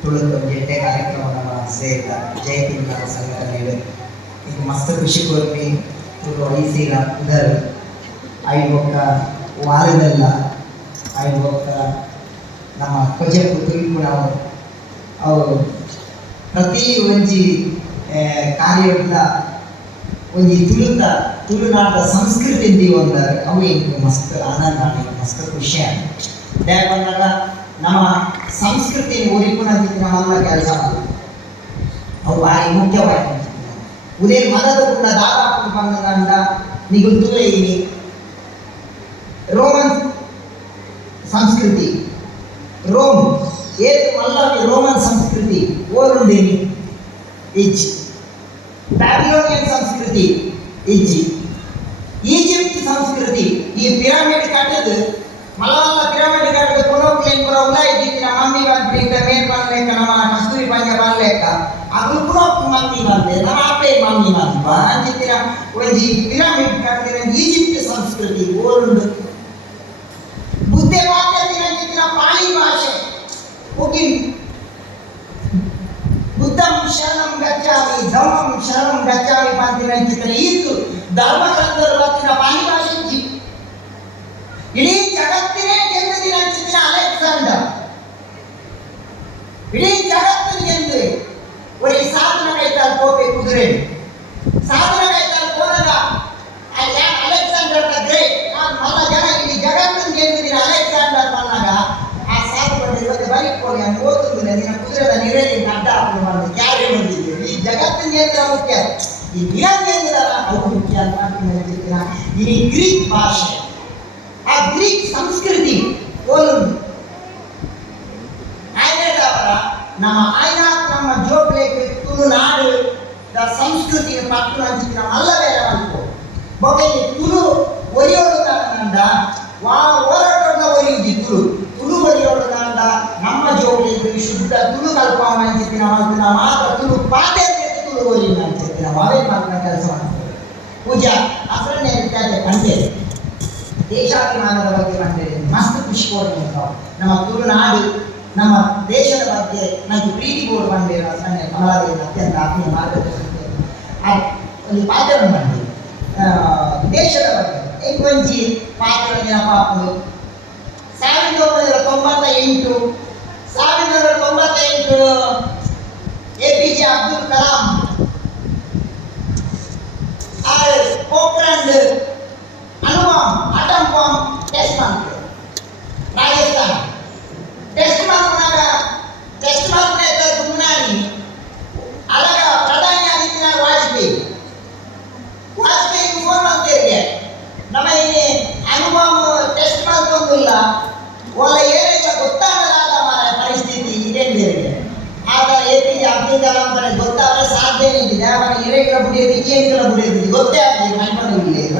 ತುಳು ಗೆಡ್ಡೆ ಕಾರ್ಯಕ್ರಮ ಸೇರಿದ ಜಯತಿನ ಸಂಘಟನೆ ಈಗ ಮಸ್ತ್ ಖುಷಿ ಕೊಡ್ಲಿ ತುಳು ಐಸಿಲ ಇದರ್ ಐವೊಕ್ಕ ವಾರದಲ್ಲ ಐವೊಕ್ಕ ನಮ್ಮ ಕೊಜೆಪ್ಪು ತುಳುಪು ನಾವು ಅವು ಪ್ರತಿ ಒಂಜಿ ಕಾರ್ಯದ ಒಂಜಿ ತುಳುನಾಡ ಸಂಸ್ಕೃತಿ ಒಂದಾರೆ ಅವು ಇಂದು ಮಸ್ತ್ ಆನಂದ ಮಸ್ತ್ ಖುಷಿ ಆಗಿದೆ ಬಂದಾಗ ನಮ್ಮ ಸಂಸ್ಕೃತಿ ಒರಿಪುಣಂತಿಗೆ ನಾವೆಲ್ಲ ಕೆಲಸ ಮಾಡಿ ಅವು ಭಾರಿ ಮುಖ್ಯವಾಗಿ ಉದೇ ಮನದ ಕೂಡ ದಾದಾಪುರ ಬಂದ ನಿಗುತ್ತಲೇ ಇಲ್ಲಿ ರೋಮನ್ ಸಂಸ್ಕೃತಿ ರೋಮ್ ಏತು ಮಲ್ಲವಿ ರೋಮನ್ ಸಂಸ್ಕೃತಿ ಓರುಂಡೇನಿ ಇಜ್ಜಿ ಬ್ಯಾಬಿಲೋನಿಯನ್ ಸಂಸ್ಕೃತಿ ಇಜ್ಜಿ ಈಜಿಪ್ಟ್ ಸಂಸ್ಕೃತಿ ಈ ಪಿರಮಿಡ್ ಕಟ್ಟದು ಮಲವಲ್ಲ ಪಿರಮಿಡ್ ಕಟ್ಟದು ಕೊನೋಕ್ಲೇನ್ ಬರೋಲ್ಲ ಇದ್ದಿನ ಮಮ್ಮಿ ಬಂದ್ರಿಂದ ಮೇಲ್ ಬಂದ್ಲೇಕ ನಮ್ಮ ಕಸ್ತೂರಿ ಪಂಜ ಬಂದ್ಲೇಕ ಅದು ಕುನೋಕ್ ಮಮ್ಮಿ ಬಂದೆ ನಮ್ಮ ಅಪ್ಪೆ ಮಮ್ಮಿ ಬಂದ್ವ ಅಂಚಿತ್ತಿನ ಒಂಜಿ ಪಿರಮಿಡ್ ಕಟ್ಟಿನ ಈಜಿಪ್ಟ್ ಸಂಸ್ಕೃತಿ ಓರುಂಡು ಬುದ್ಧೆ ಮಾತಾಡ್ತಿನ ಅಂಚಿತ್ತಿನ ಪಾಳಿ ಭಾಷೆ ಹೋಗಿ ಬುದ್ಧಂ ಶರಣಂ ಗಚ್ಚಾಮಿ ಧಮ್ಮಂ ಶರಣಂ ಗಚ್ಚಾಮಿ ಬಂದಿನ ಅಂಚಿತ್ತಿನ ಇತ್ತು ಧರ್ಮಗ್ರಂಥರು ಬರ್ತಿನ ಪಾಳಿ ಭಾಷೆ ಇಡೀ ಜಗತ್ತಿನೇ ಗೆದ್ದಿನ ಅಂಚಿತ್ತಿನ ಅಲೆಕ್ಸಾಂಡರ್ ಇಡೀ ಜಗತ್ತಿನ ಗೆದ್ದು ஒரு சாதனை கைத்தால் கோப்பை குதிரை சாதனை கைத்தால் போனதா ಅಲೆಕ್ಸಾಂಡರ್ ದ ಗ್ರೇಟ್ ಮಲ್ಲ ಜನ ಇಡೀ ಜಗತ್ತಿನ ಗೆದ್ದಿನ ಅಲೆಕ್ಸಾಂಡರ್ ಬಂದಾಗ ಆ ಸಾಧನೆ ಇವತ್ತು ಬರೀಕೊಳ್ಳಿ ಅಂತ ಓದುವುದಿಲ್ಲ ನಿನ್ನ ಕುದುರೆದ ನಿರೇಲಿ ಅಡ್ಡ ಹಾಕೊಂಡು ಬಂದು ಯಾರೇ ಬಂದಿದ್ದೀವಿ ಈ ಜಗತ್ತಿನ ಗೆದ್ದ ಮುಖ್ಯ ಈ ದಿನಂಗೆಂದಿರಲ್ಲ ಅದು ಮುಖ್ಯ ಅಂತ ಮಾಡ್ತೀನಿ ಈ ಗ್ರೀಕ್ ಭಾಷೆ ಆ ಗ್ರೀಕ್ ಸಂಸ್ಕೃತಿ ಓಲುಂಡು ಆಯ್ದವರ ನಮ್ಮ ಆಯ್ನಾಥ್ ನಮ್ಮ ಜೋಪ್ಲೇಕ್ ತುಳುನಾಡು ಸಂಸ್ಕೃತಿ ಪಟ್ಟು ಹಂಚಿನ ಅಲ್ಲವೇ ಅನ್ಕೋ ಬೊಗೆ ತುಳು ಒರಿಯೋಡು ಕಾಂಡ ಹೋರಾಟದ ಒರಿಯುದಿ ತುಳು ಒರಿಯೋಡು ಕಾಂಡ ನಮ್ಮ ಜೋಪ್ಲೇಕ್ ಶುದ್ಧ ತುಳು ಕಲ್ಪ ಹಂಚಿನ ಮಾತ್ರ ತುಳು ಪಾಠೆ ತುಳು ಒರಿಯುದು ಹಂಚಿನ ಅವೇ ಮಾತ್ರ ಕೆಲಸ ಮಾಡ್ತಾರೆ ಪೂಜಾ ಅಸರಣ್ಯ ಇತ್ಯಾದಿ ಕಂಡೆ ದೇಶಾಭಿಮಾನದ ಬಗ್ಗೆ ಮಾಡ್ತೇವೆ ಮಸ್ತ್ ಖುಷಿ ಕೊಡ್ತೀವಿ ನಮ್ಮ ತುಳುನಾಡು ನಮ್ಮ ದೇಶದ ಬಗ್ಗೆ ನನಗೆ ಪ್ರೀತಿ ಕೂಡ ಬಂದಿರೋ ಸಂಘ ಕಮಲಾದೇವಿ ಅತ್ಯಂತ ಆತ್ಮೀಯ ಮಾರ್ಗದರ್ಶನ ಒಂದು ಪಾತ್ರ ಬಂದಿ ದೇಶದ ಬಗ್ಗೆ ಒಂಜಿ ಪಾತ್ರ ನೆನಪಾಪು 1998 APJ ಅಬ್ದುಲ್ ಕಲಾಂ ಪೋಖ್ರಾನ್ ಅಣುಬಾಂಬ್ ಅಟಮ್ ಬಾಂಬ್ ಟೆಸ್ಟ್ ಮಾಡ್ತಾರೆ ರಾಜಸ್ಥಾನ ಟೆಸ್ಟ್ ಮಾಡ್ತಾ ತುಮ್ನಾನಿ ಅಲಗ ಪ್ರಧಾನಿ ಆಗಿದ್ದ ವಾಜಪೇಯಿ ಫೋನ್ ಮಾಡ್ತಿರ್ಗೆ ನಮ್ಮ ಇಲ್ಲಿ ಅನುಭವ ಟೆಸ್ಟ್ ಮಾಡ್ಕೊಂಡಿಲ್ಲ ಒಳ್ಳ ಏನಿಲ್ಲ ಗೊತ್ತಾಗಲಾದ ಪರಿಸ್ಥಿತಿ ಇದೇನಿದೆ ಆಗ APJ ಅಬ್ದುಲ್ ಕಲಾಂ ಕಡೆ ಗೊತ್ತಾಗಲೇ ಸಾಧ್ಯ ಏನಿದೆ ಅವನ ಹಿರೇಗಳ ಬುಡಿಯೋದು ಏನಿಲ್ಲ ಬುಡಿಯೋದು ಗೊತ್ತೇ ಆಗ್ತದೆ ಮೈಮನವಿಲ್ಲ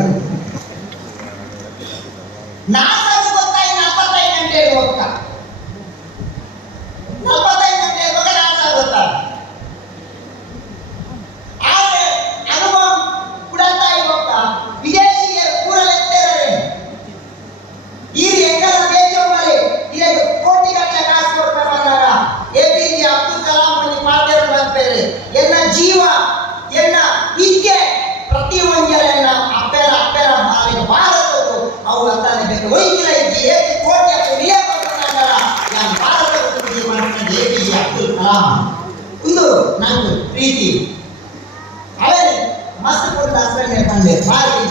ನಾಲ್ಕು ಗೊತ್ತಾಗಿ 45 ಗಂಟೆ ಹೋಗ್ತ 45 ಗಂಟೆ ಇರುವಾಗ ನಾಲ್ಕು ಗೊತ್ತಾಗ ಆದರೆ ಅನುಭವ ಕುಡತಾ ಇರುವಾಗ ವಿದೇಶಿಯರು ಕೂರಲೆತ್ತೇರರೆ ಈ ಎಂಗಲ ಬೇಜೋ ಮರೆ ಇದಕ್ಕೆ ಕೋಟಿಗಟ್ಟಲೆ ಕಾಸು ಕೊಡ್ತಾ ಬಂದಾಗ APJ ಅಬ್ದುಲ್ ಕಲಾಂ ಅಲ್ಲಿ ಪಾತ್ರ ಬರ್ತಾರೆ ಎನ್ನ ಜೀವ ಎನ್ನ ವಿದ್ಯೆ ಪ್ರತಿ ಒಂಜಲೆನ್ನ ಅಪ್ಪೆರ ಬಾಲಿಗೆ ಭಾರತದ್ದು ಅವು ಅಂತಾನೆ ಬೇಕು ವೈದ್ಯರ ಇದ್ದಿ ಏಕೆ ಕೋಟಿ ಅಷ್ಟು ನಿಲಯ ಕೊಡ್ತಾನಲ್ಲ ನಾನು ಭಾರತದ ಬಗ್ಗೆ ಮಾಡ್ತೀನಿ APJ ಅಬ್ದುಲ್ ಕಲಾಂ ಇದು ನಾನು ಪ್ರೀತಿ ಅವೇ ಮಸ್ತ್ ಕೊಟ್ಟ ಆಶ್ರಯ ಬಂದೆ ಭಾರಿ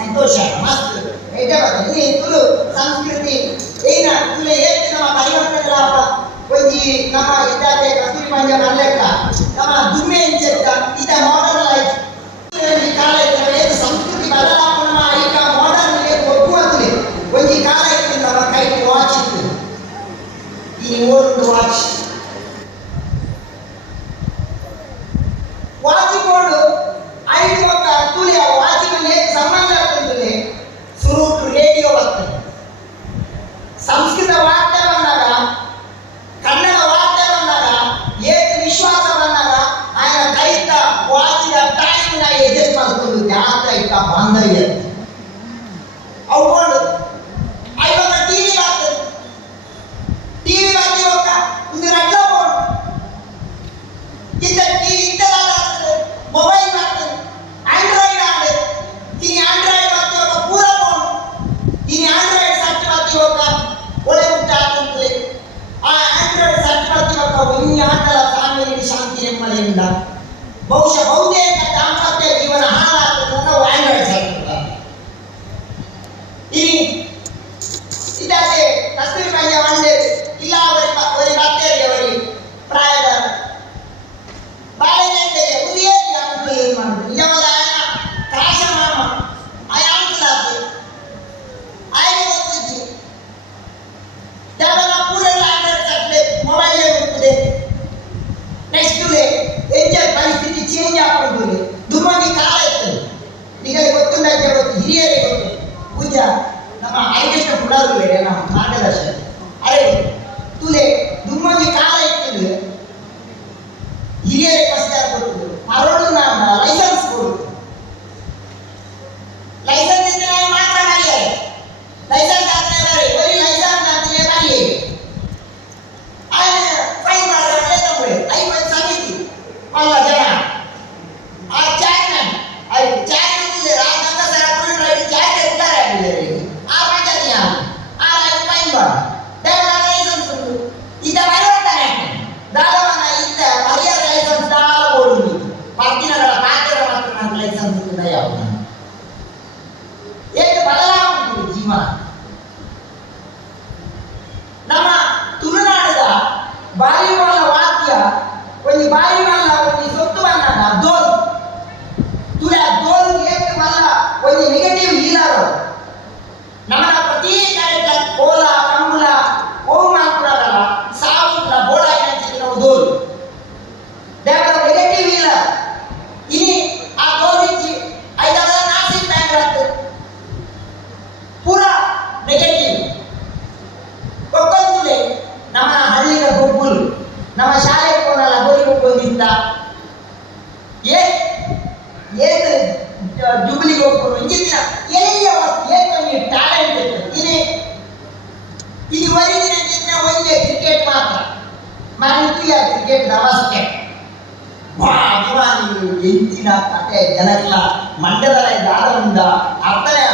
ಸಂತೋಷ ಮಸ್ತ್ ಇದೆ ಈ ತುಳು ಸಂಸ್ಕೃತಿ ಏನ ತುಳು ಏಕೆ ನಮ್ಮ ಪರಿವರ್ತನೆ ಒಂಜಿ ನಮ್ಮ ಇದ್ದಾತೆ ಕಸ್ತೂರಿ ಪಂಜ ಬರ್ಲೆಕ್ಕ ನಮ್ಮ ದುಮ್ಮೆ ಎಂಚೆತ್ತ ಇದ ಮಾಡರ್ನ್ ಲೈಫ್ ಕಾಲ ಇದ್ದರೆ ಸಂಸ್ಕೃತಿ ಬದಲಾವಣೆ ಈಗ ಮಾಡರ್ನ್ಗೆ ಒಪ್ಪುವುದಿಲ್ಲ ಒಂಜಿ ಕಾಲ ಇತ್ತು ನಮ್ಮ ಕೈ ವಾಚ್ ಇತ್ತು ಈ ಓಲ್ಡ್ ವಾಚ್ ವಾಚಿಕೊಂಡು ಐದು ಮಕ್ಕ ತುಳಿಯ ವಾಚಿಗೆ ಸಂಬಂಧ ಆಗ್ತದೆ ಫ್ರೂಟ್ ರೇಡಿಯೋ ಬರ್ತದೆ ಸಂಸ್ಕೃತ ವಾರ್ತೆ ಬಂದಾಗ ಕನ್ನಡ ವಾರ್ತೆ ಬಂದಾಗ ಏಕ ವಿಶ್ವಾಸ ಬಂದಾಗ ಆಯನ ಕೈತ ವಾಚಿದ ಟೈಮ್ ನ ಎಡ್ಜಸ್ಟ್ ಮಾಡ್ಕೊಂಡು ಜಾತ ಇತ್ತ ಬಾಂಧವ್ಯ ಅವುಕೊಂಡು ಐವಾಗ ಟಿವಿ ಆಗ್ತದೆ ಟಿವಿ ಹಾಕಿ ಹೋಗ ಇದು ರಡ್ಲ ಕಾರಣದಿಂದ ಬಹುಶಃ ಬಹುತೇಕ ದಾಂಪತ್ಯ ಜೀವನ ಹಾಳಾಗ್ತದೆ ನಾವು ಆಂಡ್ರಾಯ್ಡ್ ಸಾಕ್ತದೆ. ಇനി ಇದಾದ್ರೆ ಕಸ್ತೂರಿ ಪಂಜ ಮಂಡೆ ಇಲ್ಲ ಅವರಿಗೆ ಅತ್ತೆಯರಿಗೆ ಅವರಿಗೆ ಪ್ರಾಯದ ಬಾಳೆಗಂಟೆಗೆ ಉದಿಯೇ ಅಂಕಲ್ ಏನು ಮಾಡುದು ನಿಜವಾದ ಕಾಶ ಮಾಮ ಆಯ ಅಂಕಲ್ ಆಗ್ತದೆ ಆಯ್ಕೆ ಗೊತ್ತಿದ್ದು ಯಾವಾಗ ಪೂರೆಲ್ಲ ಆಂಡ್ರಾಯ್ಡ್ ಸಾಕ್ತದೆ ಮೊಬೈಲ್ ಹೋಗ್ತದೆ. ನೆಕ್ಸ್ಟ್ ಎಂಜಾಯ್ ಪರಿಸ್ಥಿತಿ ಚೇಂಜ್ ಆಗ್ತದೆ. ದುರ್ಮಂದಿ ಕಾಲ ಇರ್ತದೆ. ಈಗ ಗೊತ್ತಿಲ್ಲ ಗೊತ್ತು ಹಿರಿಯರೇ ಗೊತ್ತು ಪೂಜ ನಮ್ಮ ಐಕೃಷ್ಣ ಪುಡಾರು ನಮ್ಮ ಮಾರ್ಗದರ್ಶನ ಅರೆ ತುಲೆ ದುರ್ಮಂದಿ ಕಾಲ ಇರ್ತದೆ. ಹಿರಿಯರೇ ಫಸ್ಟ್ ಕೊಟ್ಟು ಮರಳು ನಾನು ಲೈಸೆನ್ಸ್ ಕೊಡು ಲೈಸೆನ್ಸ್ ಇದ್ರೆ ಮಾತ್ರ ಮರ್ಯಾದೆ ಲೈಸೆನ್ಸ್ ಆದ್ರೆ ಬರೀ ಬರೀ ಲೈಸೆನ್ಸ್ ಅಂತಿಗೆ ಮರ್ಯಾದೆ ಫೈನ್ ಮಾಡಿದ್ರೆ ತಗೊಳ್ಳಿ 50 ಸಮಿತಿ ಅಲ್ಲ ಜನ ಆ ಚಾರ್ಜ್ಮನ್ ಆಯ್ತು ಚಾರ್ಜ್ ಇದ್ರೆ ರಾಜಂಗ ಸರ ಫುಲ್ ರೈಟ್ ಚಾರ್ಜ್ ಇದ್ದಾರೆ ಆಗಿದ್ದಾರೆ ಆ ಪಂಚಾಯತಿ ಆ ರೈಟ್ ಫೈನ್ ಮಾಡಿ ದೇವರ ಲೈಸೆನ್ಸ್ ಉಂಟು ಇದ ಮರೆಯುತ್ತಾನೆ ದಾದವನ ಇದ್ದ ಮರ್ಯಾದೆ ಲೈಸೆನ್ಸ್ ದಾಳ ಓಡುದು ಪತ್ತಿನಗಳ ಪಾತ್ರ ಮಾತ್ರ ನನ್ನ ಲೈಸೆನ್ಸ್ ಇದ್ದ ಯಾವುದು ಏನು ಬದಲಾವಣೆ ಜೀವನ. ನಮ್ಮ ತುಳುನಾಡದ ಬಾರಿವಾಳ ವಾದ್ಯ ಒಂದು ಬಾರಿವಾಳ ಒಂದು ಸೊತ್ತು ಬಂದಾಗ ದೋಲ್ ತುಳ ದೋಲ್ ಏಕೆ ಬಲ್ಲ ಒಂದು ನೆಗೆಟಿವ್ ಹೀರಾರು ನಮ್ಮ ಪ್ರತಿ ಕಾರ್ಯಕ್ರಮ ಕೋಲ ಕಂಬಳ ಓಂ ಹಾಕುವಾಗಲ್ಲ ಸಾವು ಬೋಳ ನಾವು ದೋಲ್ ದೇವರ ನೆಗೆಟಿವ್ ಹೀಲರ್ ಇನಿ ಆ ದೋಲಿಂಚಿ ಐದಾದ ನಾಸಿಕ್ ಬ್ಯಾಂಕ್ ಆಗ್ತದೆ ಪೂರಾ ನೆಗೆಟಿವ್ ಒಕ್ಕೊಂದುಲೆ ನಮ್ಮ ಹಳ್ಳಿಯ ಗೊಬ್ಬುಲು ನಮ್ಮ ಶಾಲೆ ಕೋನಲ್ಲ ಬೋರಿ ಗೊಬ್ಬೊಂದಿತ್ತ ಏನು ಜುಬ್ಲಿ ಗೊಬ್ಬರು ಇಂಜಿನ ಎಲ್ಲಿಯ ಏನು ಟ್ಯಾಲೆಂಟ್ ಇರ್ತದೆ ಇದು ವರಿದಿನ ಚಿತ್ರ ಒಂದೇ ಕ್ರಿಕೆಟ್ ಮಾತ್ರ ಮನುಷ್ಯ ಕ್ರಿಕೆಟ್ ಅವಸ್ಥೆ ಅಭಿಮಾನಿ ಎಂಚಿನ ಕತೆ ಜನಕ್ಲ ಮಂಡ್ಯದ ದಾರದಿಂದ ಅರ್ಥನೇ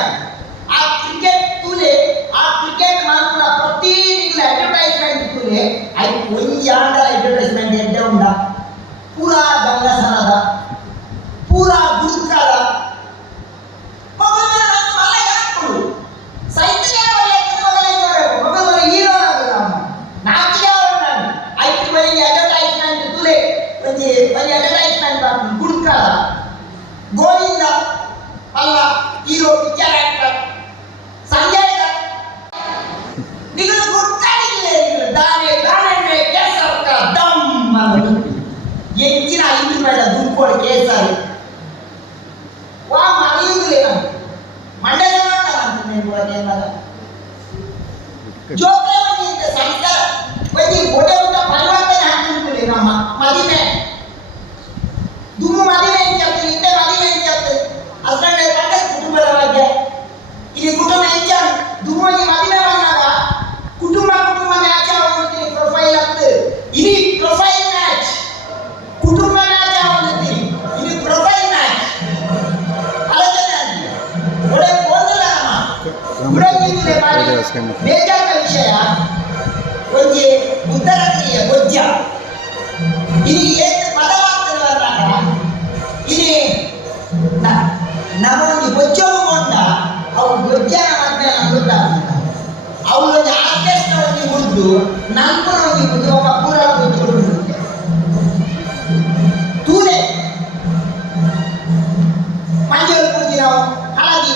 ಆ ಕ್ರಿಕೆಟ್ ತುಲೆ ಆ ಕ್ರಿಕೆಟ್ ಮಾತ್ರ ಪ್ರತಿ ಅಡ್ವರ್ಟೈಸ್ಮೆಂಟ್ ತುಲೆ ಅದು ಒಂಜಿ ಆಂಡಲ ಅಡ್ವರ್ಟೈಸ್ಮೆಂಟ್ ಎಡ್ಡೆ ಉಂಡ ಪೂರಾ ಗಂಗಸರದ ಪೂರಾ ಗುಡ್ಕದ ಗೋವಿಂದ ಅಲ್ಲ ಹೀರೋ ಪಿಕ್ಚರ್ ಆಕ್ಟರ್ ಸಂಜಯ್ ನಿಗಳು ಗುರ್ತಾಡಿಲ್ಲ ದಾನೆ ದಾನೆ ಕೇಸರ್ಕ ದಮ್ ಅನ್ನೋದು ಎಂಚಿನ 5 ಮೇಲೆ ದುಡ್ಕೋಡಿ ಕೇಸರಿ ವಾ ಮರಿಯುವುದಿಲ್ಲ ನಾನು ಮಂಡ್ಯದ ಮಾತಾಡ್ತೀನಿ ಜೋಕ್ರೆ ಬಂದಿದ್ದ ಸಂಸ್ಕಾರ ಬಂದು ಒಡೆ ಊಟ ಪರಿವರ್ತನೆ ಹಾಕಿರ್ತೀವಿ ನಮ್ಮ ಮದಿಮೆ ದುಮ್ಮು ಮದಿಮೆ ಹೆಚ್ಚಾಗ್ತದೆ ಇದ್ದ ಮದಿಮೆ ಹೆಚ್ಚಾಗ್ತದೆ ಅಷ್ಟೇ ಕಂಡ ಕುಟುಂಬದ ಬಗ್ಗೆ ಇಲ್ಲಿ ಕುಟುಂಬ ಹೆಚ್ಚಾಗಿ ದುಮ್ಮಿ ಮದಿಮೆ ಬಂದಾಗ ಕುಟುಂಬ ಮ್ಯಾಚ್ ಆಗೋಗ್ತೀನಿ ಪ್ರೊಫೈಲ್ ಆಗ್ತದೆ ಇಲ್ಲಿ ಪ್ರೊಫೈಲ್ ಮ್ಯಾಚ್ ಕುಟುಂಬ ಮ್ಯಾಚ್ ಆಗೋಗ್ತೀನಿ ಇಲ್ಲಿ ಪ್ರೊಫೈಲ್ ಮ್ಯಾಚ್ ಆಲೋಚನೆ ಆಗ್ತದೆ ಒಳ್ಳೆ ಓದಿಲ್ಲ ನಮ್ಮ ಗುಡಂಗಿದ್ರೆ ಮಾಡಿ ಬೇಜಾರ ವಿಷಯ ಒಂಜಿ ಉತ್ತರ ಕ್ರಿಯೆ ಗೊಜ್ಜ ಇಲ್ಲಿ ಏನು ಬದಲಾಗ್ತದೆ ಅಂದಾಗ ಇಲ್ಲಿ ನಮ್ಮೊಂದು ಗೊಜ್ಜವು ಕೊಂಡ ಅವು ಗೊಜ್ಜನ ಮಧ್ಯೆ ಗೊತ್ತಾಗ್ತದೆ ಅವಳೊಂದು ಆರ್ಕೆಸ್ಟ್ರಾ ಒಂದು ಮುದ್ದು ನಲ್ಪನ ಒಂದು ಮುದ್ದು ಒಬ್ಬ ಪೂರ ಗೊತ್ತು ತೂಲೆ ಮಂಜೂರು ಪೂಜೆ ನಾವು ಹಳದಿ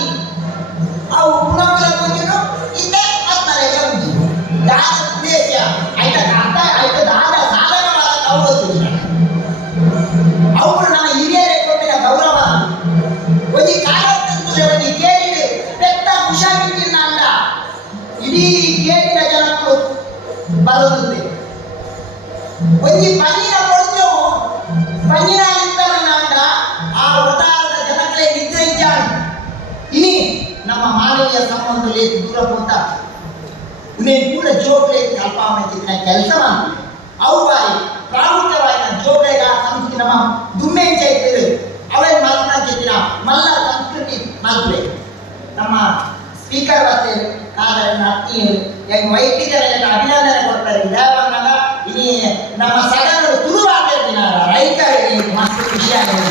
ಅವು ಪುನಃ ಪೂಜೆನು ಇದ್ದೆ ಹತ್ತಾರೆ ದಾದ ಉದ್ದೇಶ ಆಯ್ತ ಅರ್ಥ ಆಯ್ತ ದಾದ ಸಾಧನವಾದ ಅವು ಅವುಗಳು ನಮ್ಮ ಹಿರಿಯರೇ ಕೊಟ್ಟಿನ ಗೌರವ ಒಂದು ಕಾಲದಲ್ಲಿ ಒಂದು ಕೇಳಿದೆ ಪೆತ್ತ ಹುಷಾರಿಲ್ಲ ಅಂದ ಇಡೀ ಕೇಳಿದ ಜನಕ್ಕೂ ಬರುತ್ತದೆ ಒಂದು ಪಂಜಿನ ಕೊಡ್ತೇವು ಪಂಜಿನ ಇರ್ತಾರಲ್ಲ ಅಂದ ಆ ಒಟ್ಟಾದ ಜನಗಳೇ ನಿಗ್ರಹಿಸಾണ് ಇನಿ ನಮ್ಮ ಮಾನವೀಯ ಸಂಬಂಧದಲ್ಲಿ ದೂರ ಹೋಗ್ತಾ ಉನೇನು ಕೂಡ ಜೋಕ್ಲೆ ಕಲ್ಪಾವಣೆ ಕೆಲಸ ಮಾಡ್ತೀವಿ ಅವು ಬಾರಿ ಪ್ರಾಮುಖ್ಯವಾದ ಜೋಕ್ಲೆಗ ಸಂಸ್ಕೃತಿ ನಮ್ಮ ದುಮ್ಮೆ ಚೈತ್ಯರು ಅವೇ ಮಲ್ಪನ ಚೆತ್ತಿನ ಮಲ್ಲ ಸಂಸ್ಕೃತಿ ಮಲ್ಪೆ ನಮ್ಮ ಸ್ಪೀಕರ್ ಮತ್ತೆ ಕಾರಣ ವೈದ್ಯರ ಅಭಿನಂದನೆ ಕೊಡ್ತಾರೆ ಬಂದಾಗ ಇಲ್ಲಿ ನಮ್ಮ ಸದನರು ತುಳುವಾಗ್ತಿರ್ತೀನಿ ರೈತರಿಗೆ ಮಸ್ತ್ ಖುಷಿ ಆಗಿದೆ.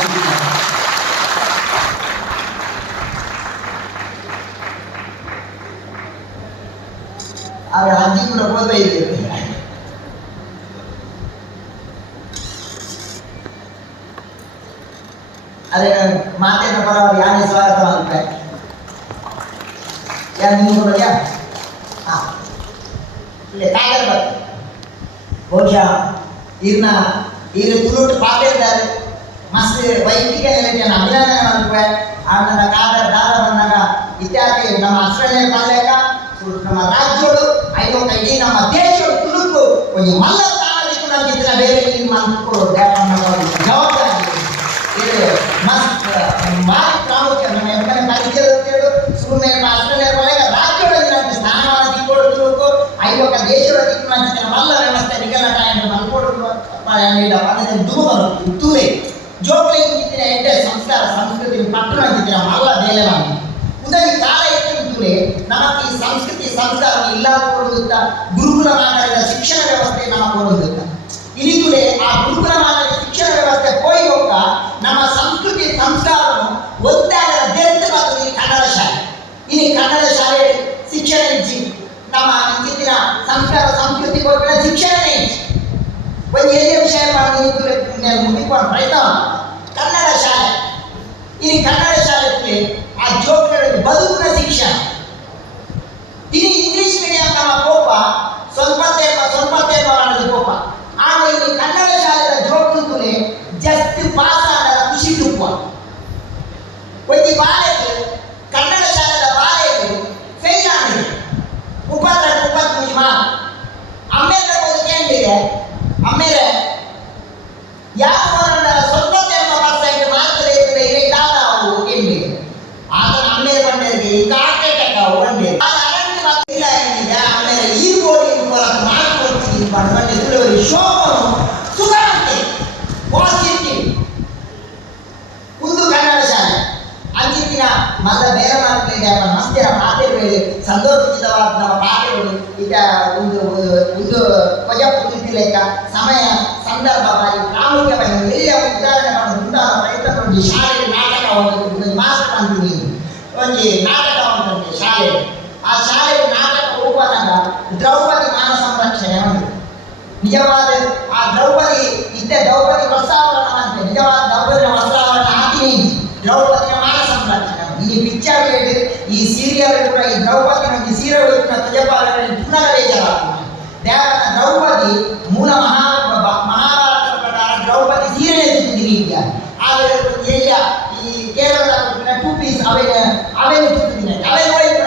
ಆದ್ರೆ ಅಜ್ಜಿ ಕೂಡ ಓದ್ತಾ ಇದ್ದೀವಿ. ಅದೇ ಮಾತಿನ ಪರವಾಗಿ ಯಾರೇ ಸ್ವಾಗತ ಮಾಡ್ತಾರೆ. ಯಾರು ನೀವು ಕೊಡೋದ್ಯಾ? ಹಾಂ, ಇಲ್ಲೇ ಕಾಗದ ಬರ್ತದೆ. ಬಹುಶಃ ಇನ್ನು ತುಳುಟು ಪಾಪಿರ್ತಾರೆ ಮಸ್ತ್ ವೈಯಕ್ತಿಕ ನೆಲೆಯನ್ನು ಅಭಿನಂದನೆ ಮಾಡ್ತಾರೆ. ಆಮೇಲೆ ಕಾಗದ ದಾರ ಬಂದಾಗ ಇತ್ಯಾದಿ ನಮ್ಮ ಅಸ್ಟ್ರೇಲಿಯಾ ಪಾಲಕ ನಮ್ಮ ರಾಜ್ಯಗಳು ಐವತ್ತ ಇಡೀ ನಮ್ಮ ದೇಶಗಳು ತುಳುಕು ಒಂದು ಮಲ್ಲ ಸಾಮಾಜಿಕ ನಂಬಿಕೆ ಬೇರೆ ಇಲ್ಲಿ ಮಾಡ್ಕೊಳ್ಳೋದು ಜವಾಬ್ದಾರಿ ಇದು ಮಸ್ತ್ ಭಾರಿ ಪ್ರಾಮುಖ್ಯ. ನಮ್ಮ ಎಮ್ಮನೆ ಪರಿಚಯಗಳು ಸುಮ್ಮನೆ ಅಸ್ಟ್ರೇಲಿಯಾ ಪಾಲಕ ರಾಜ್ಯಗಳಲ್ಲಿ ನಮಗೆ ಸ್ಥಾನಮಾನ ತಿಳ್ಕೊಳ್ಳೋ ತುಳುಕು ಐವತ್ತ ದೇಶಗಳ ತಿಳ್ಕೊಳ್ಳೋ ಮಲ್ಲ ವ್ಯವಸ್ಥೆ ನಿಗಲಟ ಎಂದು ಮಲ್ಕೊಡುವ ತೂಲೆ ಜೋಕ್ಲೆ ಇಂಚಿನ ಎಡ್ಡೆ ಸಂಸ್ಕಾರ ಸಂಸ್ಕೃತಿ ಪಟ್ಟಣ ಅಂಚಿನ ಮಲ್ಲ ಬೇಲೆ ಮಾಡಿ ಉದರಿ ಕಾಲ ಎತ್ತುತ್ತಲೇ ನಮಗೆ ಈ ಸಂಸ್ಕೃತಿ ಸಂಸ್ಕಾರ ಇಲ್ಲ ಕೊಡುತ್ತ ಗುರುಕುಲ ಮಾದರಿಯ ಶಿಕ್ಷಣ ವ್ಯವಸ್ಥೆ ನಮಗೆ ಕೊಡುತ್ತ ಇನಿತುಲೆ ಆ ಗುರುಕುಲ ಮಾದರಿಯ ಶಿಕ್ಷಣ ವ್ಯವಸ್ಥೆ ಹೋಗಿ ಹೋಗ ನಮ್ಮ ಸಂಸ್ಕೃತಿ ಸಂಸ್ಕಾರವನ್ನು ಒತ್ತಾದ ಬೆರೆತವಾದ ಕನ್ನಡ ಶಾಲೆ ಇನಿ ಕನ್ನಡ ಶಾಲೆ ಶಿಕ್ಷಣ ಇಚ್ಚಿ ನಮ್ಮ ಇಂಚಿನ ಸಂಸ್ಕಾರ ಸಂಸ್ಕೃತಿ ಕೊಟ್ಟಿನ ಶಿಕ್ಷಣನೇ ಇಚ್ಚಿ ಒಂದು ಏರಿಯ ವಿಷಯ ಮಾಡಿ ಮುಗಿಕೊಂಡು ಪ್ರಯತ್ನ ಕನ್ನಡ ಶಾಲೆ ಇನಿ ಕನ್ನಡ ಶಾಲೆ ಆ ಜೋಕ್ಗಳಲ್ಲಿ ಬದುಕಿನ ಶಿಕ್ಷಣ ಇನಿ ಇಂಗ್ಲಿಷ್ ಮೀಡಿಯಂ ನಮ್ಮ ಕೋಪ ಸ್ವಲ್ಪ ತೇರ್ಮ ಮಾಡೋದು ಕೋಪ. ಆಮೇಲೆ ಇಲ್ಲಿ ಕನ್ನಡ ಶಾಲೆಯ ಜೋಕ್ಲುತುಲೆ ಜಸ್ಟ್ ಪಾಸ್ ಆದ ಖುಷಿ ತುಪ್ಪ ಒಂದು ಬಾಲೆಗೆ ಕನ್ನಡ ಶಾಲೆಯ ಬಾಲೆಗೆ ಫೇಲ್ ಆಗಿದೆ 33 ಮಾರ್ಕ್ ಆಮೇಲೆ ಒಂದು ಕೇಳಿದೆ ಆಮೇಲೆ ಯಾವ ಸ್ವಲ್ಪ ತೇರ್ಮ ಪರ್ಸೆಂಟ್ ಮಾರ್ಕ್ ಇದ್ರೆ ದಾದಾವು ಕೇಳಿ ಆತನ ಆಮೇಲೆ ಬಂದರಿಗೆ ಈ ಕಾಟಕ ಒಂದೇ ಇಲ್ಲ ಏನಿದೆ ಆಮೇಲೆ ಈ ಬೋರ್ಡಿ ಮಾಡ್ಕೊಡ್ತೀನಿ ಬಂದು ಶೋಭನು ಸುಧಾರಣೆ ಪಾಸಿಟಿವ್ ಒಂದು ಕನ್ನಡ ಶಾಲೆ ಅಂಚಿನ ಮಲ್ಲ ಬೇರೆ ಮಾಡ್ತಿದೆ ಮಸ್ತಿರ ಪಾತ್ರೆಗಳು ಸಂದರ್ಭೋಚಿತವಾದ ನಮ್ಮ ಪಾತ್ರೆಗಳು ಈಗ ಒಂದು ಕೊಜಪುರ ಲೆಕ್ಕ ಸಮಯ ಸಂದರ್ಭ ಬಾರಿ ಪ್ರಾಮುಖ್ಯವಾಗಿ ಎಲ್ಲಿಯ ಉದಾಹರಣೆ ಮಾಡಿ ಮುಂದಾದ ಪ್ರಯತ್ನ ಮಾಡಿ ಶಾಲೆಗೆ ನಾಟಕ ಒಂದು ಮಾಸ್ಟರ್ ಅಂತೀನಿ ಒಂದು ನಾಟಕ ಉಂಟಂತೆ ಶಾಲೆ ಆ ಶಾಲೆಯ ನಾಟಕ ಹೋಗುವಾಗ ದ್ರೌಪದಿ ಮಾನ ಸಂರಕ್ಷಣೆ ಉಂಟು. ನಿಜವಾದ ಆ ದ್ರೌಪದಿ ದ್ರೌಪದಿ ವಸ್ತ್ರಾವರಣ ಅಂತೆ ನಿಜವಾದ ದ್ರೌಪದಿಯ ವಸ್ತ್ರಾವರಣ ಹಾಕಿ ದ್ರೌಪದಿಯ ಮಾನ ಸಂರಕ್ಷಣೆ ಈ ಪಿಕ್ಚರ್ ಈ ಸೀರಿಯಲ್ ಕೂಡ ಈ ದ್ರೌಪದಿ ಒಂದು ಸೀರಿಯಲ್ ಪ್ರಜಾಪಾಲನೆ ಪುನಃ ಬೇಜಾರಾಗ್ತದೆ. ದ್ರೌಪದಿ ಮೂಲ ಮಹಾಭಾರತ ಪ್ರಕಾರ ದ್ರೌಪದಿ ಸೀರೆ ರೀತಿಯ ಆದರೆ ಎಲ್ಲ ಈ ಕೇರಳದ 2 ಪೀಸ್ ಅವೇನು ತುತ್ತಿದ್ದೀನಿ ಅವೇ ಹೋಯ್ತು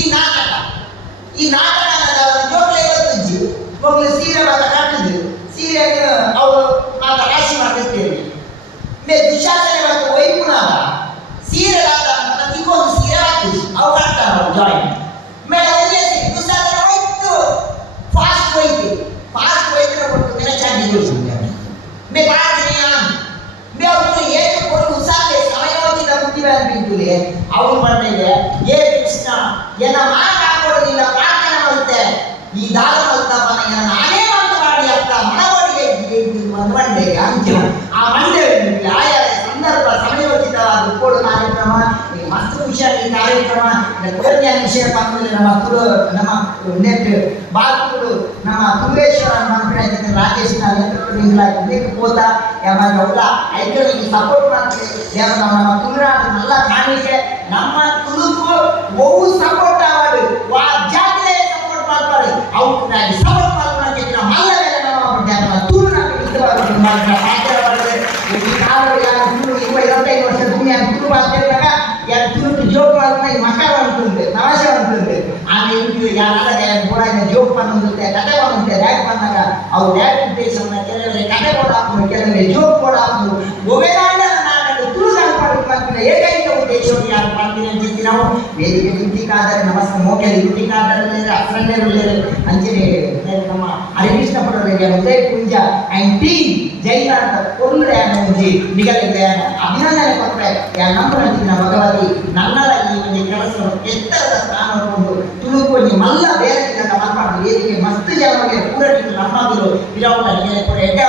ಈ ನಾಟಕ ಜೋಕ್ಲೆ ಇವತ್ತಿಜ್ಜಿ ಹೋಗ್ಲಿ ಸೀರೆ ಮಾತ್ರ ಕಟ್ಟಿದ್ರು ಸೀರೆ ಅವರು ಮಾತ್ರ ರಾಶಿ ಮಾಡ್ತಿರ್ತೇವೆ ಮೇ ದುಶಾಸನೆ ಮತ್ತು ವೈಪುನಾದ ಸೀರೆ ಪ್ರತಿಗೊಂದು ಸೀರೆ ಹಾಕಿದ್ರು ಅವು ಕಟ್ಟಾರ ಅವರು ಜಾಯಿನ್ ಮೇಲೆ ದುಶಾಸನೆ ಹೋಯ್ತು ಫಾಸ್ಟ್ ಹೋಯ್ತು ಕೊಟ್ಟು ದಿನ ಚಾಂಡಿ ಮೇ ಬಾಜಿನಿ ಮೇ ಅವ್ರು ಏನು ಕೊಟ್ಟು ಉಸಾಲೆ ಸಮಯೋಚಿತ ಬುದ್ಧಿವೆ ಅನ್ಬಿಂತುಲೆ ಅವ್ರು ಬಂದಿದೆ ಏ ಕೃಷ್ಣ ಏನ ಮಾತಾಡೋದಿಲ್ಲ ಪ್ರಾರ್ಥನೆ ಮಾಡುತ್ತೆ ಈ ದಾದ ಮಲ್ತಪ್ಪನ ನಾನೇ ಮಂತ್ರ ಮಾಡಿ ಅತ್ತ ಮನವೊಡಿಗೆ ಮಂಡೆಗೆ ಅಂತಿಮ ಆ ಮಂಡೆ ಆಯಾ ಸಂದರ್ಭ ಸಮಯೋಚಿತವಾದ ಕೊಡು ಕಾರ್ಯಕ್ರಮ ಮಸ್ತ್ ಖುಷಿಯಾಗಿ ಕಾರ್ಯಕ್ರಮ ವಿಷಯ ಬಂದ್ರೆ ನಮ್ಮ ನೆಟ್ ಬಾಲ್ಕುಡು ನಮ್ಮ ತುಲೇಶ್ವರ ಮಂತ್ರಿ ರಾಜೇಶ್ ನೇತೃತ್ವದಿಂದಾಗಿ ಹೋದ ಅವರ ಐಕ್ಯಗಳಿಗೆ ಸಪೋರ್ಟ್ ಮಾಡ್ತೀವಿ ನಮ್ಮ ತುಳುನಾಡು ನಲ್ಲ ಕಾಣಿಕೆ ನಮ್ಮ ತುಳುಕು ಬಹು ಸಪೋರ್ಟ್ ಆವಾಡು ಜಾತಿಗೆ ಸಪೋರ್ಟ್ ಮಾಡ್ತಾರೆ ಅವ್ರಿಗೆ ಸಪೋರ್ಟ್ ಮಾಡ್ಕೊಳಕ್ಕೆ ಮಲ್ಲ ನಮ್ಮ ತುಳುನಾಡು ಇಷ್ಟವಾದ 25 ವರ್ಷ ದುನಿಯಾ ತುಳು ಮಾಡ್ತಿರುವಾಗ ತುಳುಕು ಜೋಕ್ ಮಾಡ್ಕೊಂಡು ಮಕ್ಕಳ ಅಂటుంది ತಮಾಷೆ ಅಂటుంది ಆಮೇಲೆ ಯಾರಾಗ ಕೂಡ ಜೋಕ್ ಬಂದುತ್ತೆ ಕತೆ ಬಂದುತ್ತೆ ರ್ಯಾಕ್ ಬಂದಾಗ ಅವ್ರು ರ್ಯಾಕ್ ಉದ್ದೇಶವನ್ನು ಕೆಲವರಿಗೆ ಕತೆ ಕೂಡ ಹಾಕೊಂಡು ಕೆಲವರಿಗೆ ಜೋಕ್ ಕೂಡ ಹಾಕೊಂಡು ಒವೆನಾಡ ನಾನು ತುಳುನಾಡು ಪಡೆದುಕೊಂಡು ಏಕೈಕ ಉದ್ದೇಶವನ್ನು ಯಾರು ಮಾಡ್ತೀನಿ ಅಂತಿದ್ವಿ ನಾವು ವೇದಿಕೆ ದುಡ್ಡಿಕಾದರೆ ನಮಸ್ತೆ ಮೋಕೆಯಲ್ಲಿ ದುಡ್ಡಿಕಾದರೆ ಅಸ್ರಂಡೇ ಅಂಚನೆ ನಮ್ಮ ಹರಿಕೃಷ್ಣ ಪಡೋರಿಗೆ ಉದಯ ಕುಂಜ ಆ್ಯಂಡ್ ಟೀಮ್ ಜೈನ ಅಂತ ಕೊಂಡ್ರೆ ಒಂಜಿ ನಿಗಲಿಗೆ ಅಭಿನಂದನೆ ಕೊಟ್ಟರೆ ನಂಬರ್ ಅಂತಿನ ಭಗವತಿ ನನ್ನರ ಈ ಒಂದು ಕೆಲಸವನ್ನು ಎತ್ತರದ ಸ್ಥಾನವನ್ನು ತುಳುಕೊಂಡು ಮಲ್ಲ ಬೇರೆ ಮಾತಾಡೋದು ವೇದಿಕೆ ಮಸ್ತ್ ಜನರಿಗೆ ಪೂರೈಸಿದ ನಮ್ಮಗಳು ಇರೋಲ್ಲ ಕೂಡ ಎಡ್ಡೆ